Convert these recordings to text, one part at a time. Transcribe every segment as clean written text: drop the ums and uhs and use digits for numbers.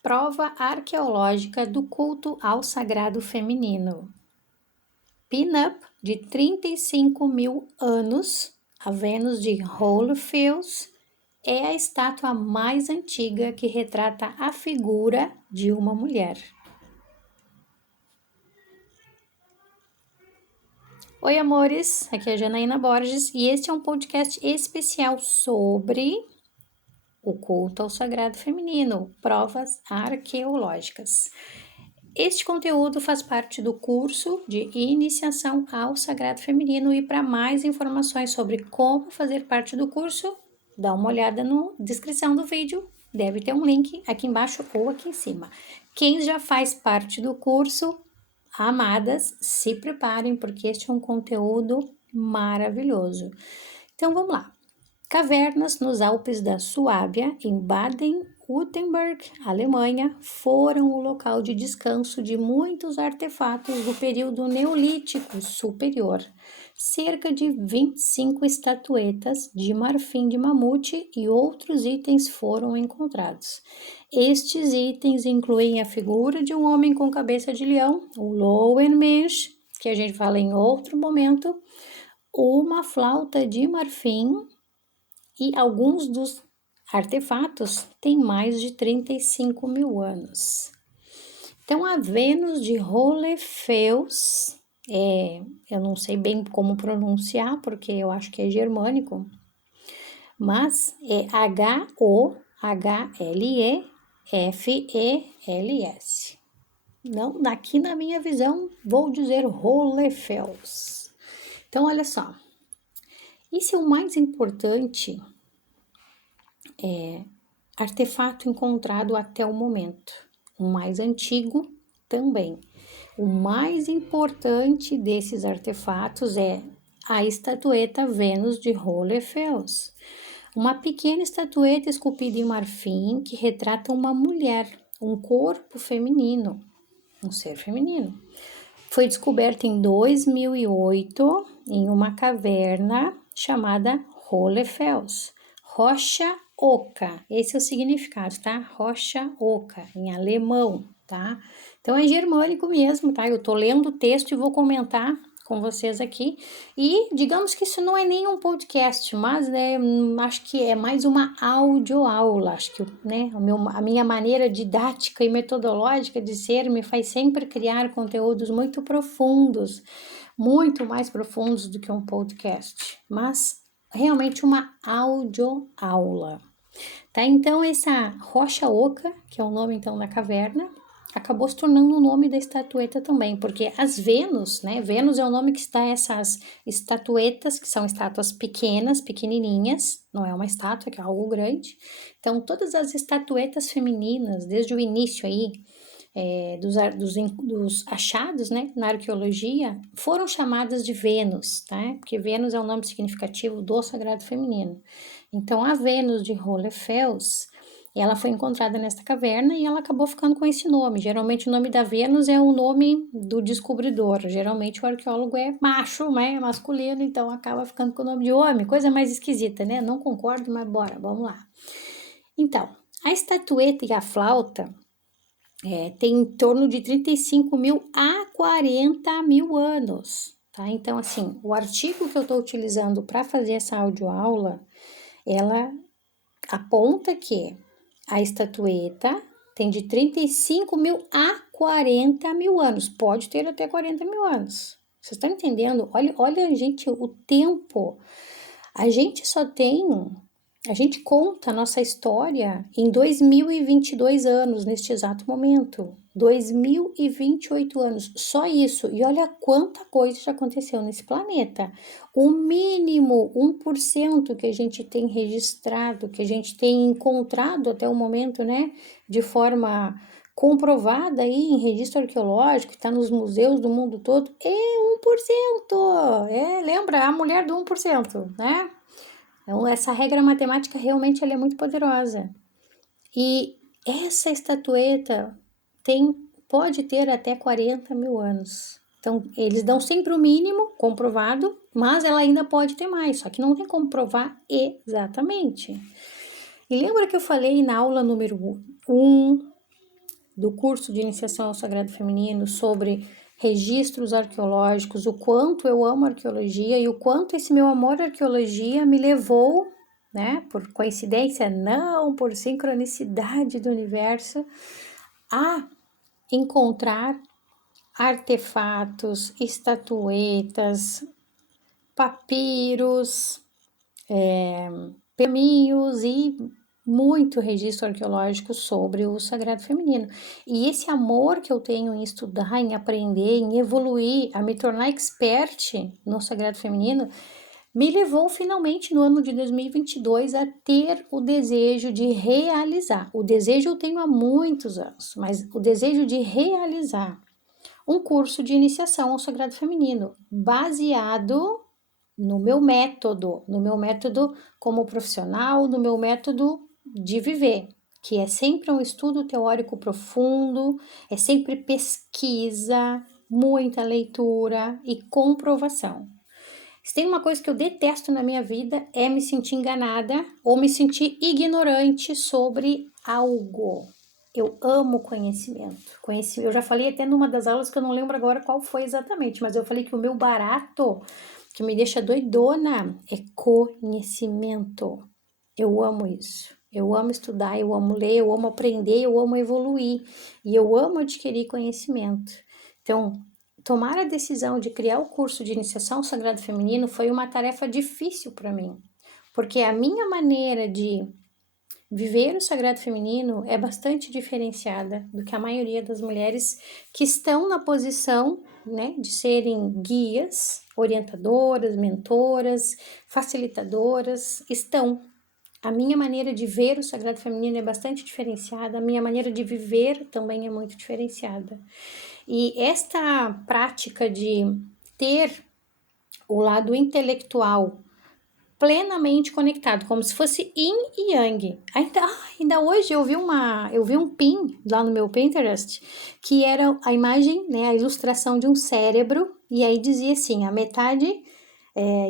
Prova arqueológica do culto ao sagrado feminino. Pin-up de 35 mil anos, a Vênus de Holyfield, é a estátua mais antiga que retrata a figura de uma mulher. Oi, amores, aqui é a Janaína Borges e este é um podcast especial sobre o culto ao sagrado feminino, provas arqueológicas. Este conteúdo faz parte do curso de iniciação ao sagrado feminino e para mais informações sobre como fazer parte do curso, dá uma olhada na descrição do vídeo, deve ter um link aqui embaixo ou aqui em cima. Quem já faz parte do curso, amadas, se preparem porque este é um conteúdo maravilhoso. Então vamos lá. Cavernas nos Alpes da Suábia, em Baden-Württemberg, Alemanha, foram o local de descanso de muitos artefatos do período Neolítico Superior. Cerca de 25 estatuetas de marfim de mamute e outros itens foram encontrados. Estes itens incluem a figura de um homem com cabeça de leão, o Lowenmensch, que a gente fala em outro momento, uma flauta de marfim, e alguns dos artefatos têm mais de 35 mil anos. Então, a Vênus de Holyfield, eu não sei bem como pronunciar, porque eu acho que é germânico, mas é Hohlefels. Não, aqui na minha visão, vou dizer Holyfield. Então, olha só. Esse é o mais importante artefato encontrado até o momento. O mais antigo também. O mais importante desses artefatos é a estatueta Vênus de Holyfield. Uma pequena estatueta esculpida em marfim que retrata uma mulher, um corpo feminino, um ser feminino. Foi descoberta em 2008 em uma caverna chamada Holyfield. Rocha Oca, esse é o significado, tá? Rocha Oca, em alemão, tá? Então é germânico mesmo, tá? Eu tô lendo o texto e vou comentar com vocês aqui. E digamos que isso não é nem um podcast, mas né, acho que é mais uma audioaula. Acho que né, a minha maneira didática e metodológica de ser me faz sempre criar conteúdos muito profundos, muito mais profundos do que um podcast, mas realmente uma audioaula. Tá? Então, essa rocha oca, que é o nome então da caverna, acabou se tornando o nome da estatueta também, porque as Vênus, né? Vênus é o nome que está essas estatuetas, que são estátuas pequenas, pequenininhas, não é uma estátua, que é algo grande. Então, todas as estatuetas femininas, desde o início aí, dos achados, né, na arqueologia, foram chamadas de Vênus, tá? Porque Vênus é o nome significativo do sagrado feminino. Então, a Vênus de Holyfield, ela foi encontrada nesta caverna e ela acabou ficando com esse nome. Geralmente o nome da Vênus é o nome do descobridor. Geralmente o arqueólogo é macho, né, é masculino, então acaba ficando com o nome de homem. Coisa mais esquisita, né? Não concordo, mas bora, vamos lá. Então, a estatueta e a flauta tem em torno de 35 mil a 40 mil anos, tá? Então, assim, o artigo que eu estou utilizando para fazer essa audioaula, ela aponta que a estatueta tem de 35 mil a 40 mil anos, pode ter até 40 mil anos. Vocês estão entendendo? Olha, gente, o tempo. A gente conta a nossa história em 2022 anos, neste exato momento. 2028 anos, só isso. E olha quanta coisa já aconteceu nesse planeta. O mínimo 1% que a gente tem registrado, que a gente tem encontrado até o momento, né, de forma comprovada aí em registro arqueológico, está nos museus do mundo todo, é 1%. Lembra? A mulher do 1%, né? Então, essa regra matemática realmente ela é muito poderosa. E essa estatueta pode ter até 40 mil anos. Então, eles dão sempre o mínimo comprovado, mas ela ainda pode ter mais, só que não tem como provar exatamente. E lembra que eu falei na aula número 1 do curso de iniciação ao sagrado feminino sobre registros arqueológicos, o quanto eu amo arqueologia e o quanto esse meu amor à arqueologia me levou, né, por coincidência, não por sincronicidade do universo, a encontrar artefatos, estatuetas, papiros, pergaminhos e muito registro arqueológico sobre o sagrado feminino. E esse amor que eu tenho em estudar, em aprender, em evoluir, a me tornar expert no sagrado feminino, me levou finalmente no ano de 2022 a ter o desejo de realizar. O desejo eu tenho há muitos anos, mas o desejo de realizar um curso de iniciação ao sagrado feminino, baseado no meu método como profissional, no meu método de viver, que é sempre um estudo teórico profundo, é sempre pesquisa, muita leitura e comprovação. Se tem uma coisa que eu detesto na minha vida é me sentir enganada ou me sentir ignorante sobre algo. Eu amo conhecimento. Eu já falei até numa das aulas que eu não lembro agora qual foi exatamente, mas eu falei que o meu barato, que me deixa doidona, é conhecimento. Eu amo isso. Eu amo estudar, eu amo ler, eu amo aprender, eu amo evoluir e eu amo adquirir conhecimento. Então, tomar a decisão de criar o curso de iniciação ao sagrado feminino foi uma tarefa difícil para mim, porque a minha maneira de viver o sagrado feminino é bastante diferenciada do que a maioria das mulheres que estão na posição, né, de serem guias, orientadoras, mentoras, facilitadoras, estão. A minha maneira de ver o sagrado feminino é bastante diferenciada, a minha maneira de viver também é muito diferenciada. E esta prática de ter o lado intelectual plenamente conectado, como se fosse yin e yang. Ainda hoje eu vi um pin lá no meu Pinterest, que era a imagem, né, a ilustração de um cérebro, e aí dizia assim, a metade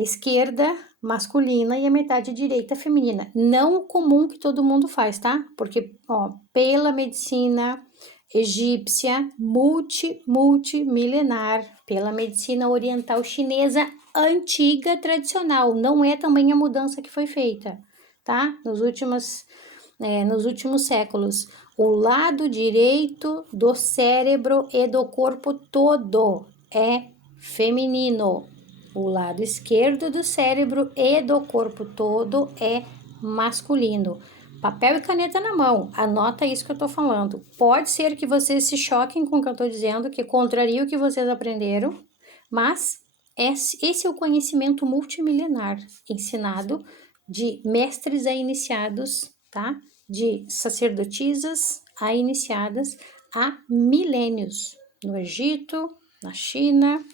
esquerda masculina e a metade direita feminina. Não o comum que todo mundo faz, tá? Porque, ó, pela medicina egípcia multimilenar, pela medicina oriental chinesa antiga, tradicional, não é também a mudança que foi feita, tá? Nos últimos séculos. O lado direito do cérebro e do corpo todo é feminino. O lado esquerdo do cérebro e do corpo todo é masculino. Papel e caneta na mão, anota isso que eu tô falando. Pode ser que vocês se choquem com o que eu tô dizendo, que contraria o que vocês aprenderam, mas esse é o conhecimento multimilenar ensinado de mestres a iniciados, tá? De sacerdotisas a iniciadas há milênios, no Egito, na China.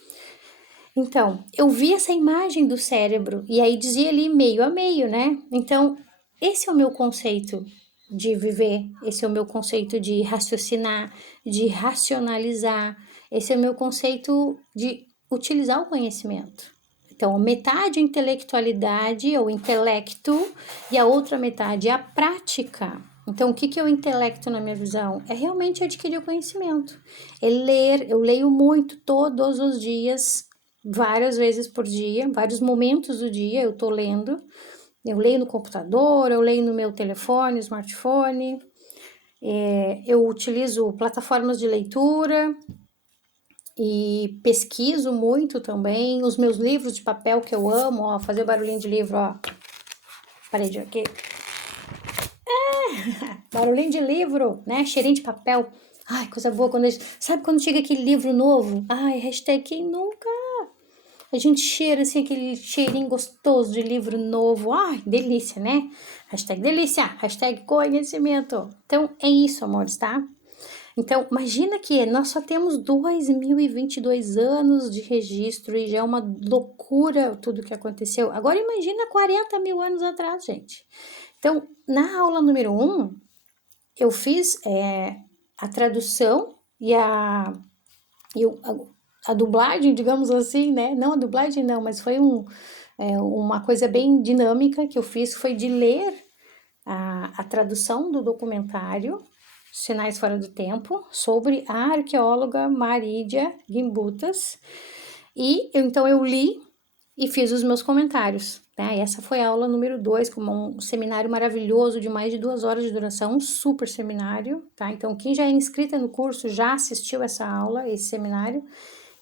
Então, eu vi essa imagem do cérebro e aí dizia ali meio a meio, né? Então, esse é o meu conceito de viver, esse é o meu conceito de raciocinar, de racionalizar, esse é o meu conceito de utilizar o conhecimento. Então, metade intelectualidade ou intelecto e a outra metade é a prática. Então, o que é o intelecto na minha visão? É realmente adquirir o conhecimento. É ler, eu leio muito todos os dias, várias vezes por dia, vários momentos do dia eu tô lendo. Eu leio no computador, eu leio no meu telefone, smartphone, eu utilizo plataformas de leitura e pesquiso muito também. Os meus livros de papel que eu amo, ó, fazer barulhinho de livro, ó. Parede aqui. Barulhinho de livro, né? Cheirinho de papel. Ai, coisa boa quando sabe quando chega aquele livro novo? Ai, hashtag quem nunca? A gente cheira assim aquele cheirinho gostoso de livro novo. Ai, delícia, né? Hashtag delícia, hashtag conhecimento. Então, é isso, amores, tá? Então, imagina que nós só temos 2022 anos de registro e já é uma loucura tudo que aconteceu. Agora, imagina 40 mil anos atrás, gente. Então, na aula número 1, eu fiz a tradução e a dublagem, digamos assim, né? Não a dublagem não, mas foi uma coisa bem dinâmica que eu fiz, foi de ler a tradução do documentário Sinais Fora do Tempo, sobre a arqueóloga Maridia Gimbutas. E então eu li e fiz os meus comentários. Tá? Essa foi a aula número 2, com um seminário maravilhoso de mais de 2 horas de duração, um super seminário. Tá? Então, quem já é inscrita no curso já assistiu essa aula, esse seminário.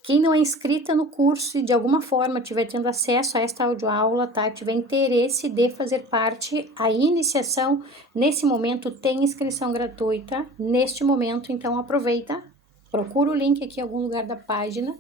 Quem não é inscrita no curso e de alguma forma tiver tendo acesso a esta audioaula, tá? Tiver interesse de fazer parte, a iniciação, nesse momento tem inscrição gratuita, neste momento, então aproveita, procura o link aqui em algum lugar da página.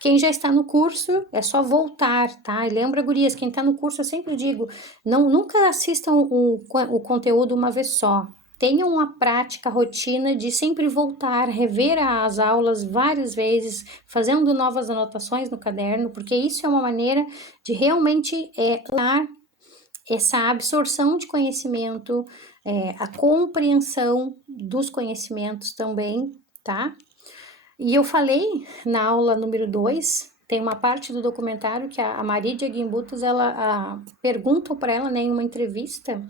Quem já está no curso, é só voltar, tá? E lembra, gurias, quem está no curso, eu sempre digo, nunca assistam o conteúdo uma vez só. Tenham uma prática, rotina de sempre voltar, rever as aulas várias vezes, fazendo novas anotações no caderno, porque isso é uma maneira de realmente dar essa absorção de conhecimento, a compreensão dos conhecimentos também, tá? E eu falei na aula número 2, tem uma parte do documentário que a Maridia Gimbutas, ela pergunta para ela, né, em uma entrevista,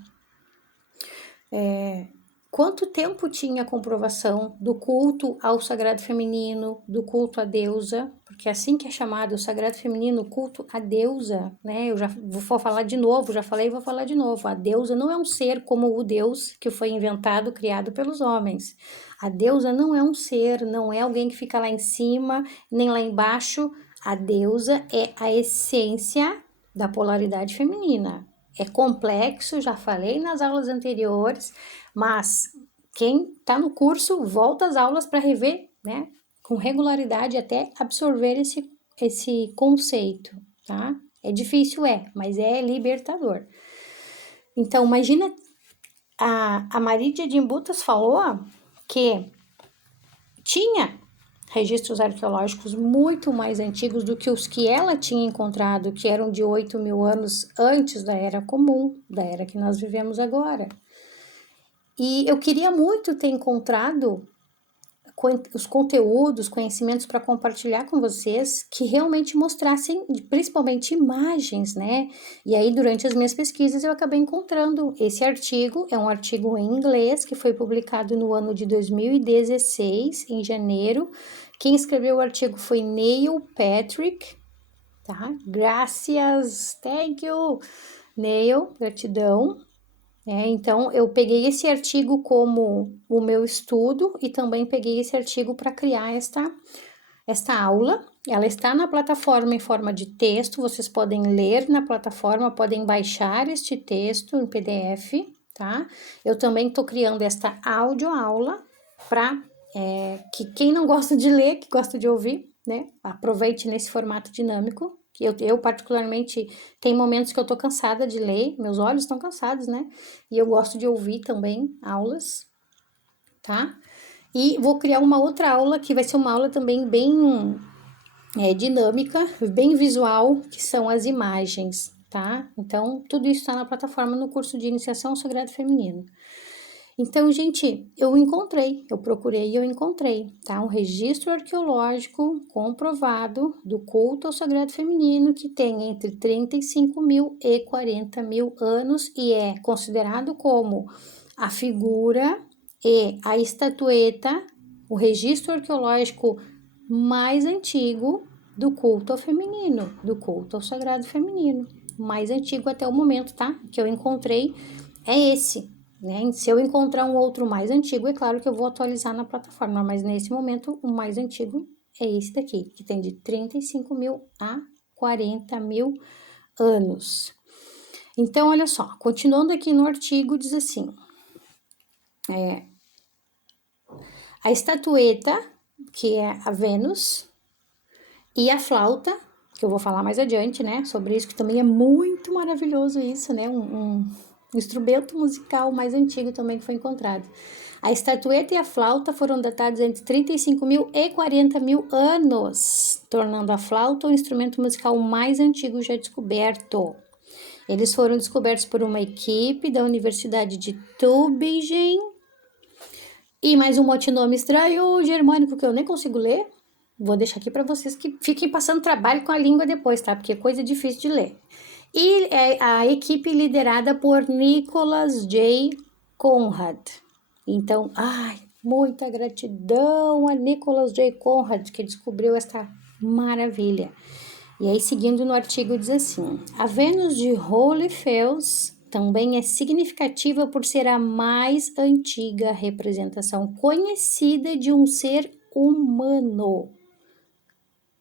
quanto tempo tinha a comprovação do culto ao sagrado feminino, do culto à deusa, porque é assim que é chamado, o sagrado feminino, o culto à deusa, né? Eu já vou falar de novo, já falei e vou falar de novo. A deusa não é um ser como o Deus que foi inventado, criado pelos homens. A deusa não é um ser, não é alguém que fica lá em cima, nem lá embaixo. A deusa é a essência da polaridade feminina. É complexo, já falei nas aulas anteriores, mas quem está no curso volta às aulas para rever, né, com regularidade até absorver esse conceito, tá? É difícil, mas é libertador. Então, imagina, a Maridia Gimbutas falou que tinha registros arqueológicos muito mais antigos do que os que ela tinha encontrado, que eram de 8.000 anos antes da Era Comum, da era que nós vivemos agora. E eu queria muito ter encontrado os conteúdos, conhecimentos para compartilhar com vocês que realmente mostrassem, principalmente imagens, né? E aí, durante as minhas pesquisas, eu acabei encontrando esse artigo, é um artigo em inglês que foi publicado no ano de 2016, em janeiro. Quem escreveu o artigo foi Neil Patrick, tá? Graças, thank you, Neil, gratidão. Então, eu peguei esse artigo como o meu estudo e também peguei esse artigo para criar esta aula. Ela está na plataforma em forma de texto, vocês podem ler na plataforma, podem baixar este texto em PDF, tá? Eu também estou criando esta audioaula para que quem não gosta de ler, que gosta de ouvir, né? Aproveite nesse formato dinâmico. Eu particularmente, tem momentos que eu tô cansada de ler, meus olhos estão cansados, né? E eu gosto de ouvir também aulas, tá? E vou criar uma outra aula, que vai ser uma aula também bem dinâmica, bem visual, que são as imagens, tá? Então, tudo isso está na plataforma no curso de Iniciação ao Sagrado Feminino. Então, gente, eu procurei e eu encontrei, tá? Um registro arqueológico comprovado do culto ao sagrado feminino que tem entre 35.000 e 40.000 anos e é considerado como a figura e a estatueta, o registro arqueológico mais antigo do culto ao feminino, do culto ao sagrado feminino. Mais antigo até o momento, tá? Que eu encontrei é esse. Né? Se eu encontrar um outro mais antigo, é claro que eu vou atualizar na plataforma, mas nesse momento o mais antigo é esse daqui, que tem de 35.000 a 40.000 anos. Então, olha só, continuando aqui no artigo, diz assim, a estatueta, que é a Vênus, e a flauta, que eu vou falar mais adiante, né, sobre isso, que também é muito maravilhoso isso, né, um instrumento musical mais antigo também que foi encontrado. A estatueta e a flauta foram datados entre 35.000 e 40.000 anos, tornando a flauta o instrumento musical mais antigo já descoberto. Eles foram descobertos por uma equipe da Universidade de Tübingen e mais um monte de nome estranho germânico que eu nem consigo ler. Vou deixar aqui para vocês que fiquem passando trabalho com a língua depois, tá? Porque é coisa difícil de ler. E a equipe liderada por Nicholas J. Conrad. Então, Muita gratidão a Nicholas J. Conrad, que descobriu esta maravilha. E aí, seguindo no artigo, diz assim: a Vênus de Holyfels também é significativa por ser a mais antiga representação conhecida de um ser humano,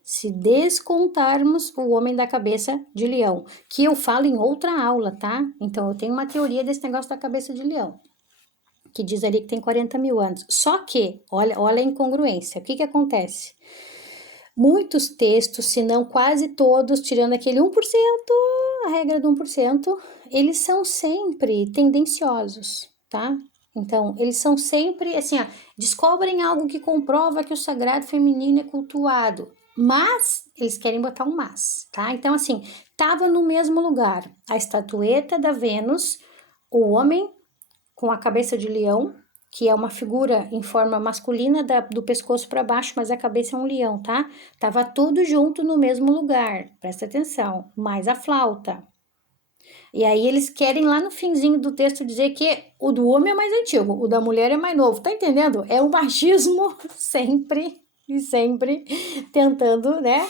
se descontarmos o homem da cabeça de leão, que eu falo em outra aula, tá? Então, eu tenho uma teoria desse negócio da cabeça de leão, que diz ali que tem 40 mil anos. Só que, olha a incongruência, o que acontece? Muitos textos, se não quase todos, tirando aquele 1%, a regra do 1%, eles são sempre tendenciosos, tá? Então, eles são sempre, assim, ó, descobrem algo que comprova que o sagrado feminino é cultuado, mas eles querem botar um mas, tá? Então, assim, tava no mesmo lugar a estatueta da Vênus, o homem com a cabeça de leão, que é uma figura em forma masculina do pescoço para baixo, mas a cabeça é um leão, tá? Tava tudo junto no mesmo lugar, presta atenção, mais a flauta. E aí eles querem lá no finzinho do texto dizer que o do homem é mais antigo, o da mulher é mais novo, tá entendendo? É o machismo sempre e sempre tentando, né,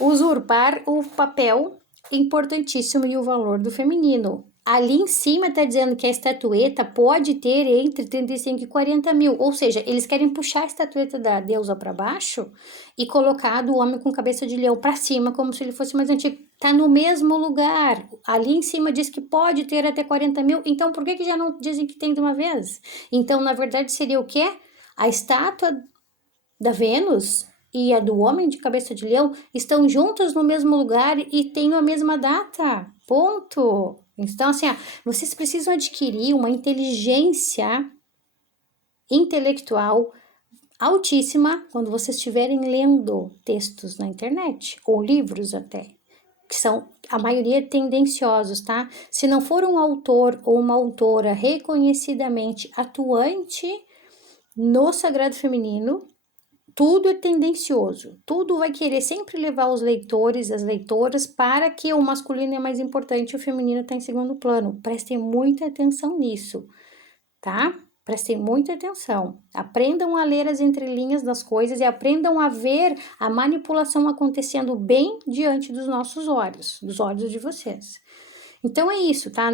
usurpar o papel importantíssimo e o valor do feminino. Ali em cima está dizendo que a estatueta pode ter entre 35 e 40 mil, ou seja, eles querem puxar a estatueta da deusa para baixo e colocar do homem com cabeça de leão para cima, como se ele fosse mais antigo. Está no mesmo lugar. Ali em cima diz que pode ter até 40 mil, então por que já não dizem que tem de uma vez? Então, na verdade, seria o quê? A estátua da Vênus e a do homem de cabeça de leão estão juntas no mesmo lugar e têm a mesma data. Ponto. Então, assim, vocês precisam adquirir uma inteligência intelectual altíssima quando vocês estiverem lendo textos na internet ou livros até, que são a maioria tendenciosos, tá? Se não for um autor ou uma autora reconhecidamente atuante no sagrado feminino, tudo é tendencioso, tudo vai querer sempre levar os leitores, as leitoras, para que o masculino é mais importante e o feminino está em segundo plano. Prestem muita atenção nisso, tá? Prestem muita atenção. Aprendam a ler as entrelinhas das coisas e aprendam a ver a manipulação acontecendo bem diante dos nossos olhos, dos olhos de vocês. Então é isso, tá?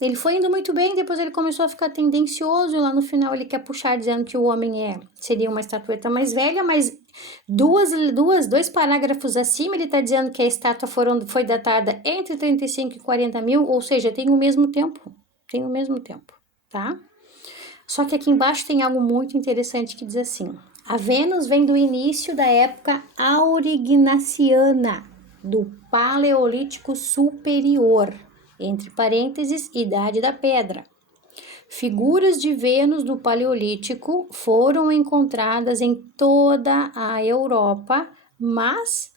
Ele foi indo muito bem, depois ele começou a ficar tendencioso, e lá no final ele quer puxar dizendo que o homem seria uma estatueta mais velha, mas dois parágrafos acima ele tá dizendo que a estátua foi datada entre 35 e 40 mil, ou seja, tem o mesmo tempo, tá? Só que aqui embaixo tem algo muito interessante que diz assim: a Vênus vem do início da época aurignaciana, do Paleolítico Superior, entre parênteses, Idade da Pedra. Figuras de Vênus do Paleolítico foram encontradas em toda a Europa, mas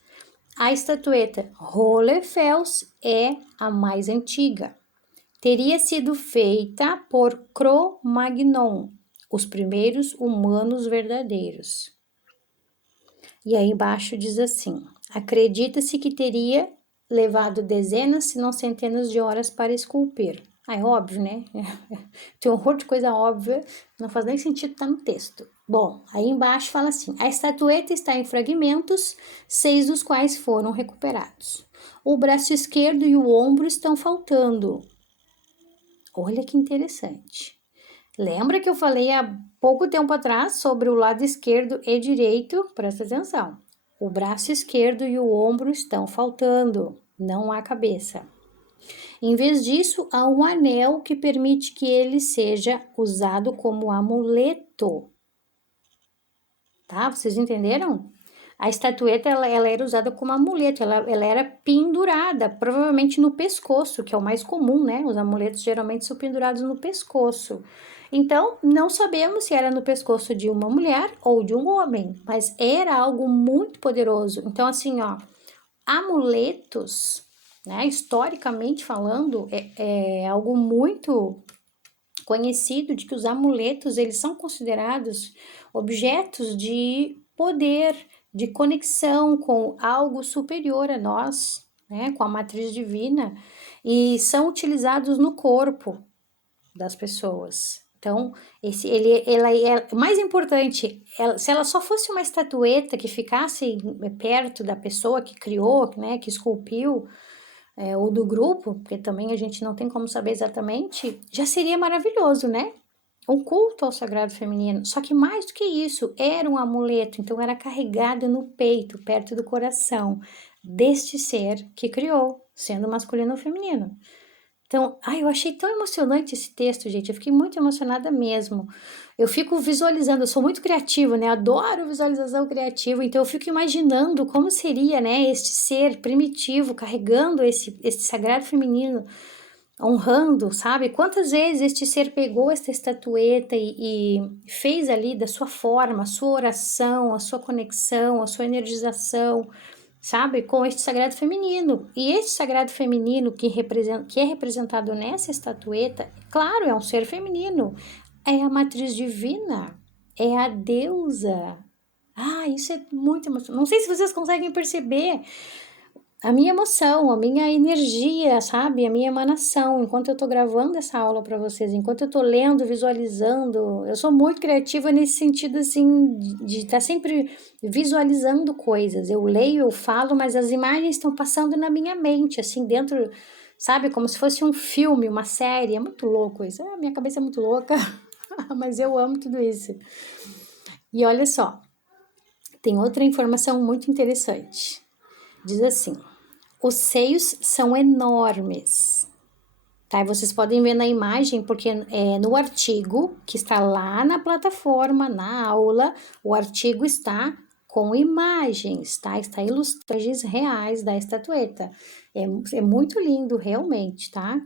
a estatueta Hohlefels é a mais antiga. Teria sido feita por Cro-Magnon, os primeiros humanos verdadeiros. E aí embaixo diz assim: acredita-se que teria levado dezenas, se não centenas de horas para esculpir. É óbvio, né? Tem um horror de coisa óbvia, não faz nem sentido estar no texto. Bom, aí embaixo fala assim: a estatueta está em fragmentos, 6 dos quais foram recuperados. O braço esquerdo e o ombro estão faltando. Olha que interessante. Lembra que eu falei há pouco tempo atrás sobre o lado esquerdo e direito? Presta atenção. O braço esquerdo e o ombro estão faltando, não há cabeça. Em vez disso, há um anel que permite que ele seja usado como amuleto. Tá? Vocês entenderam? A estatueta ela era usada como amuleto, ela era pendurada, provavelmente no pescoço, que é o mais comum, né? Os amuletos geralmente são pendurados no pescoço. Então, não sabemos se era no pescoço de uma mulher ou de um homem, mas era algo muito poderoso. Então, assim, ó, amuletos, né? Historicamente falando, é algo muito conhecido de que os amuletos, eles são considerados objetos de poder, de conexão com algo superior a nós, né, com a matriz divina, e são utilizados no corpo das pessoas Então, ela é mais importante, se ela só fosse uma estatueta que ficasse perto da pessoa que criou, né, que esculpiu, ou do grupo, porque também a gente não tem como saber exatamente, já seria maravilhoso, né? Um culto ao sagrado feminino. Só que mais do que isso, era um amuleto, então era carregado no peito, perto do coração, deste ser que criou, sendo masculino ou feminino. Então, eu achei tão emocionante esse texto, gente. Eu fiquei muito emocionada mesmo. Eu fico visualizando, eu sou muito criativa, né? Adoro visualização criativa, então eu fico imaginando como seria, né, este ser primitivo carregando esse sagrado feminino, honrando, sabe? Quantas vezes este ser pegou esta estatueta e fez ali da sua forma, a sua oração, a sua conexão, a sua energização, sabe, com este sagrado feminino. E este sagrado feminino que é representado nessa estatueta, claro, é um ser feminino, é a matriz divina, é a deusa. Isso é muito emocionante. Não sei se vocês conseguem perceber a minha emoção, a minha energia, sabe? A minha emanação, enquanto eu tô gravando essa aula para vocês, enquanto eu tô lendo, visualizando. Eu sou muito criativa nesse sentido, assim, de estar sempre visualizando coisas. Eu leio, eu falo, mas as imagens estão passando na minha mente, assim, dentro, sabe? Como se fosse um filme, uma série. É muito louco isso. Minha cabeça é muito louca, mas eu amo tudo isso. E olha só, tem outra informação muito interessante. Diz assim: os seios são enormes, tá? E vocês podem ver na imagem, porque no artigo que está lá na plataforma, na aula, o artigo está com imagens, tá? Está ilustrações reais da estatueta. É muito lindo, realmente, tá?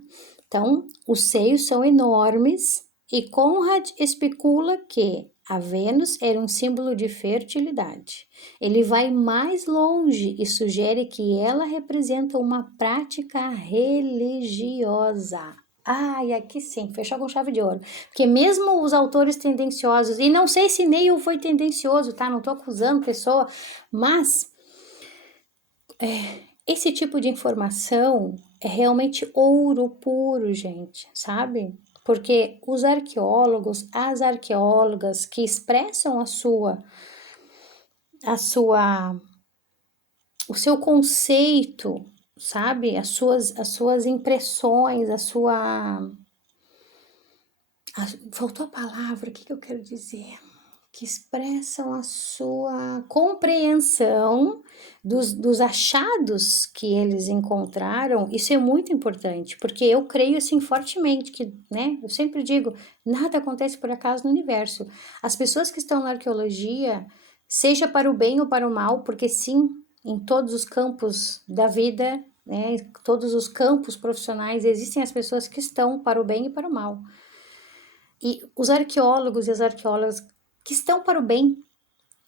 Então, os seios são enormes e Conrad especula que a Vênus era um símbolo de fertilidade. Ele vai mais longe e sugere que ela representa uma prática religiosa. Aqui sim, fechou com chave de ouro. Porque mesmo os autores tendenciosos, e não sei se Neil foi tendencioso, tá? Não tô acusando a pessoa, mas esse tipo de informação é realmente ouro puro, gente, sabe? Porque os arqueólogos, as arqueólogas que expressam o seu conceito, sabe? As suas impressões, faltou a palavra, o que eu quero dizer? Que expressam a sua compreensão dos achados que eles encontraram. Isso é muito importante, porque eu creio assim fortemente que, né, eu sempre digo, nada acontece por acaso no universo. As pessoas que estão na arqueologia, seja para o bem ou para o mal, porque sim, em todos os campos da vida, né, todos os campos profissionais, existem as pessoas que estão para o bem e para o mal. E os arqueólogos e as arqueólogas que estão para o bem,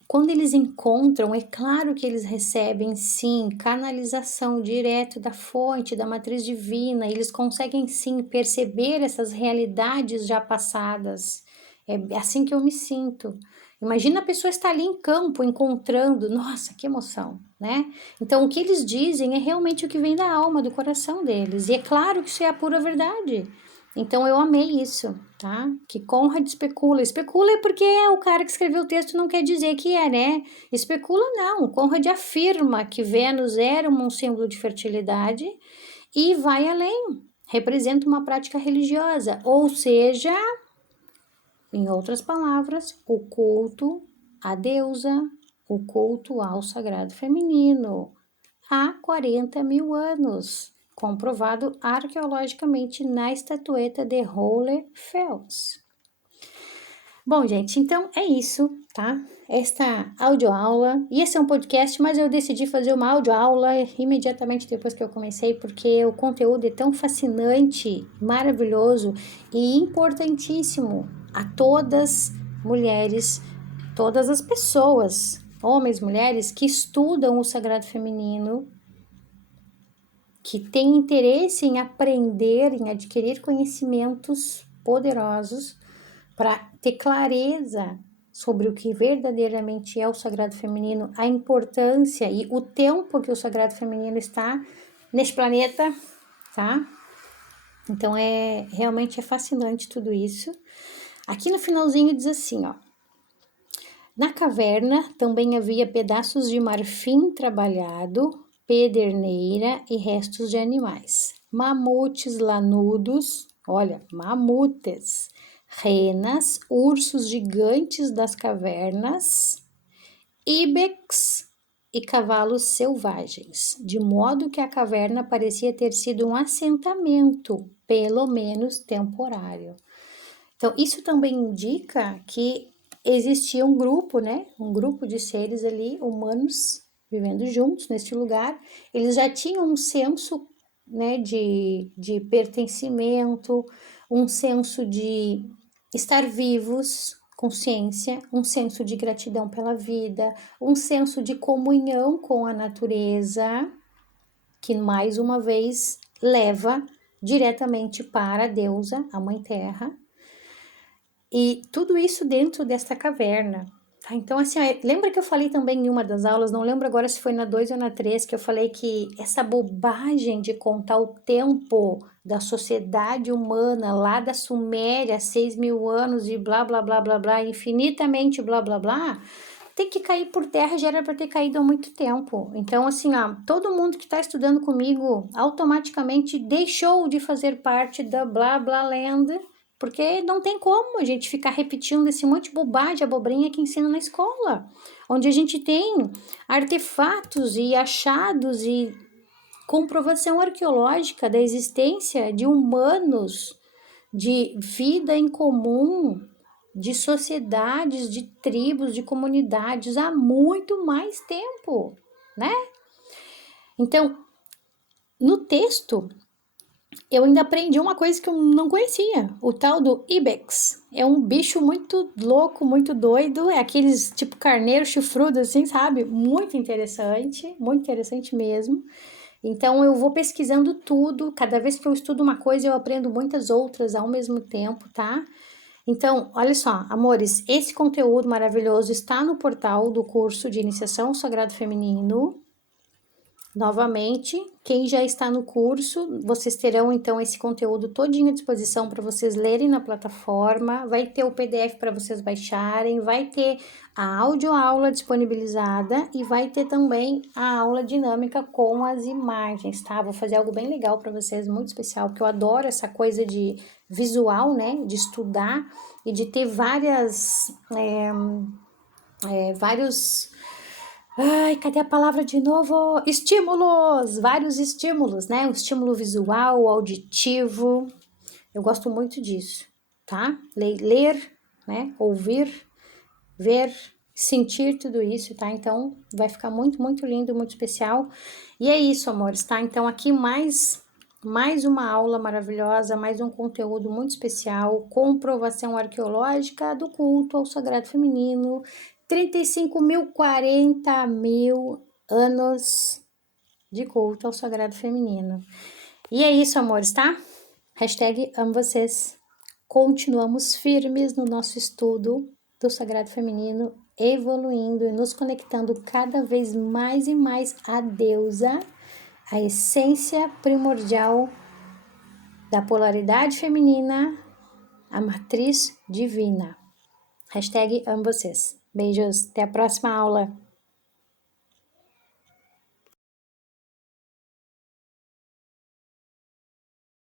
quando eles encontram, é claro que eles recebem, sim, canalização direto da fonte, da matriz divina, eles conseguem, sim, perceber essas realidades já passadas. É assim que eu me sinto. Imagina a pessoa estar ali em campo, encontrando, nossa, que emoção, né? Então, o que eles dizem é realmente o que vem da alma, do coração deles. E é claro que isso é a pura verdade. Então, eu amei isso, tá? Que Conrad especula. Especula é porque o cara que escreveu o texto não quer dizer que é, né? Especula não. Conrad afirma que Vênus era um símbolo de fertilidade e vai além. Representa uma prática religiosa, ou seja, em outras palavras, o culto à deusa, o culto ao sagrado feminino, há 40 mil anos, comprovado arqueologicamente na estatueta de Hohle-Fels. Bom, gente, então é isso, tá? Esta audioaula, ia ser um podcast, mas eu decidi fazer uma audioaula imediatamente depois que eu comecei, porque o conteúdo é tão fascinante, maravilhoso e importantíssimo a todas mulheres, todas as pessoas, homens, mulheres, que estudam o sagrado feminino, que têm interesse em aprender, em adquirir conhecimentos poderosos, para ter clareza sobre o que verdadeiramente é o sagrado feminino, a importância e o tempo que o sagrado feminino está neste planeta, tá? Então realmente é fascinante tudo isso. Aqui no finalzinho diz assim, ó. Na caverna também havia pedaços de marfim trabalhado, pederneira e restos de animais. Mamutes lanudos, olha, mamutes, renas, ursos gigantes das cavernas, ibex e cavalos selvagens, de modo que a caverna parecia ter sido um assentamento, pelo menos temporário. Então, isso também indica que existia um grupo, né? Um grupo de seres ali, humanos, vivendo juntos neste lugar. Eles já tinham um senso, né, de pertencimento, um senso de estar vivos, consciência, um senso de gratidão pela vida, um senso de comunhão com a natureza, que mais uma vez leva diretamente para a deusa, a Mãe Terra. E tudo isso dentro desta caverna, tá? Então, assim, lembra que eu falei também em uma das aulas, não lembro agora se foi na 2 ou na 3, que eu falei que essa bobagem de contar o tempo da sociedade humana lá da Suméria, 6.000 anos e blá, blá, blá, blá, blá, infinitamente blá, blá, blá, tem que cair por terra, já era para ter caído há muito tempo. Então, assim, ó, todo mundo que está estudando comigo automaticamente deixou de fazer parte da blá, blá land, porque não tem como a gente ficar repetindo esse monte de bobagem, abobrinha que ensina na escola, onde a gente tem artefatos e achados e comprovação arqueológica da existência de humanos, de vida em comum, de sociedades, de tribos, de comunidades há muito mais tempo, né? Então, no texto, eu ainda aprendi uma coisa que eu não conhecia, o tal do ibex. É um bicho muito louco, muito doido, é aqueles tipo carneiro chifrudo assim, sabe? Muito interessante mesmo. Então eu vou pesquisando tudo, cada vez que eu estudo uma coisa eu aprendo muitas outras ao mesmo tempo, tá? Então, olha só, amores, esse conteúdo maravilhoso está no portal do curso de Iniciação ao Sagrado Feminino. Novamente, quem já está no curso, vocês terão então esse conteúdo todinho à disposição para vocês lerem na plataforma, vai ter o PDF para vocês baixarem, vai ter a audioaula disponibilizada e vai ter também a aula dinâmica com as imagens, tá? Vou fazer algo bem legal para vocês, muito especial, porque eu adoro essa coisa de visual, né? De estudar e de ter vários. Ai, cadê a palavra de novo? Estímulos! Vários estímulos, né? O estímulo visual, auditivo. Eu gosto muito disso, tá? Ler, né? Ouvir, ver, sentir tudo isso, tá? Então, vai ficar muito, muito lindo, muito especial. E é isso, amores, tá? Então, aqui mais uma aula maravilhosa, mais um conteúdo muito especial, comprovação arqueológica do culto ao sagrado feminino, 35.000, 40.000 anos de culto ao sagrado feminino. E é isso, amores, tá? Hashtag amo vocês. Continuamos firmes no nosso estudo do sagrado feminino, evoluindo e nos conectando cada vez mais e mais à deusa, a essência primordial da polaridade feminina, a matriz divina. Hashtag amo vocês. Beijos, até a próxima aula.